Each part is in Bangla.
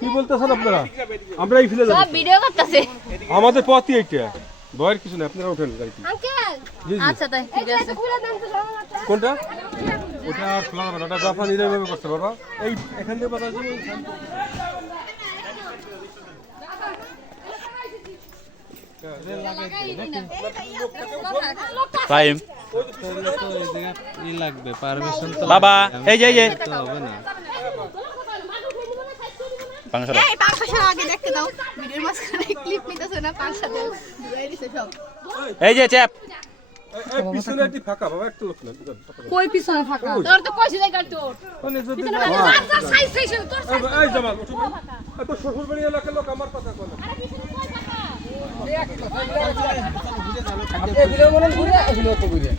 কি বলতেছেন আপনারা? আমরা এই ফিলে সব ভিডিও করতেছে। আমাদের পথই এইটা, ভয়ের কিছু নেই, আপনারা ওঠেন গাড়িতে। আচ্ছা তাই ঠিক আছে। কোনটা? ওটা আর খোলা যাবে না, ওটা জাপান এইভাবে করছে বাবা। এই এখান থেকে কথা আছে টাইম ই লাগবে পারমিশন তো বাবা এই যে হবে না। এই পাঁচশো আগে দেখতে দাও, ভিডিওর মাঝখানে ক্লিপ নিতেছে না, পাঁচশো ঘুরাই দিছে সব। এই যে চ্যাপ এই পিছনে একটি ফাঁকা বাবা, একটা লোক না। কই পিছনে ফাঁকা? তোর তো কইছি জায়গা তোর। পিছনে ফাঁকা সাইজ সাইজ তোর সাইজ। এই জামাল ওঠো। এত শ্বশুর বাড়ি এলাকার লোক আমার কথা বলে। আরে পিছনে কই ফাঁকা? এগুলো মনে ঘুরে এগুলো তো ঘুরে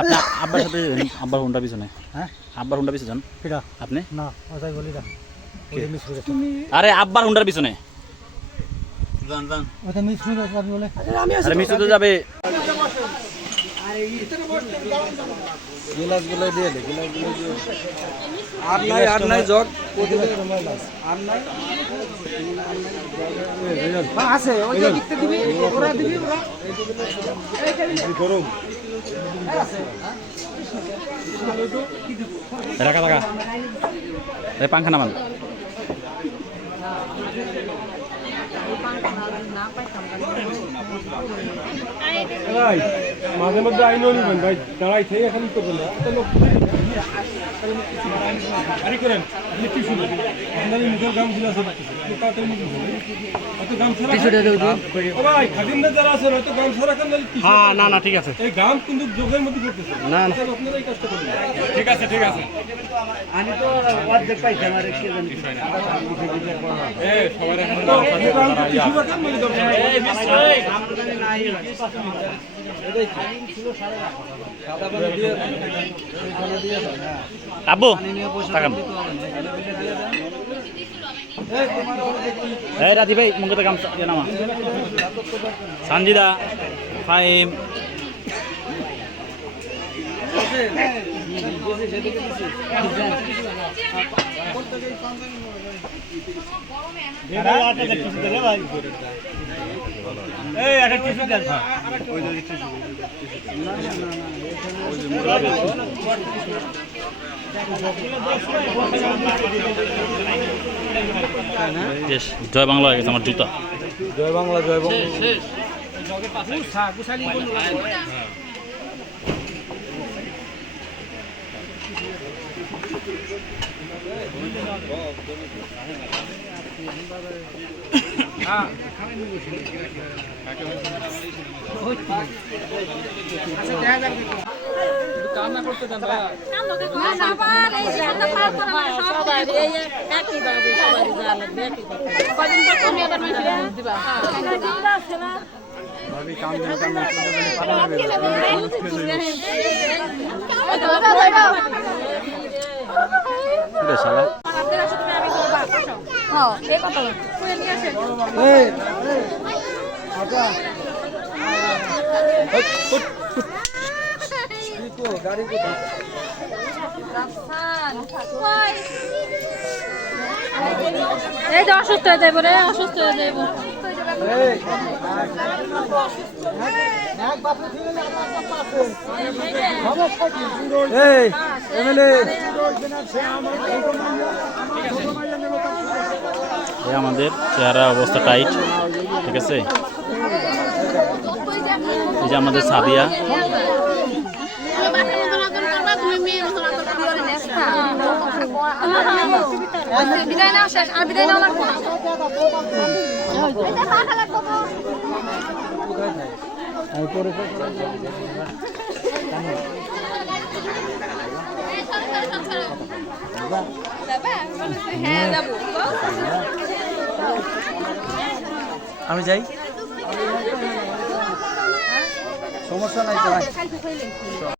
আপনি আব্বার সাথে যাবেন? আব্বার হুন্ডা পিছনে। হ্যাঁ আব্বার হুন্ডা পিছনে যান কিডা আপনি? না ওটাই বলি না আরে আব্বার হুন্ডার পিছনে যান যান। ওটা মিস শুনে যাবে বলে আরে মিছু তো যাবে। গিলাসগুলো দিয়ে দে, গিলাসগুলো দিয়ে আর নাই জগ আর নাই আছে ওই যে দিতে দিবি ওরা দিবি ওরা গরম রাখা রাখা এই পাংখা নামান। ভাই মাঝে মধ্যে আইনও নিবেন ভাই, দাঁড়াই থেকে এখন করবেন না। এত লোক আরে করেন আপনি কি শুনুন, আপনার মুখের গাম ছিল আছে তাতে মুখ এত গাম ছাড়া ও ভাই খাদিমদার যারা আছেন হয়তো গাম ছাড়া কেন? হ্যাঁ না না ঠিক আছে। এই গাম কিন্তু যোগের মধ্যে করতেছে না, আপনারা এই কাজটা করবেন। ঠিক আছে ঠিক আছে। আমি তো অর্ধেক পাইছি আমার কি জানি এই সবার এখন গাম কিছু রাখেন মানে দরকার নাই। আব্বু তাকান। এই রাজি ভাই মুখতে কাম নামা। সানজিদা ফাইম জয় বাংলা হয়ে গেছে আমার জুতা। জয় বাংলা জয় বাংলা। কান্না করতে দেন ভাই। গাড়ি এই যে অসুস্থ হয়ে যাবো রে, অসুস্থ হয়ে যাবো। আমাদের চেহারা অবস্থা টাইট, ঠিক আছে। এই যে আমাদের সাদিয়া, বিদায় না শেষ আর বিদায় না লাগবো না। আমি যাই। সমস্যা নাই তো ভাই।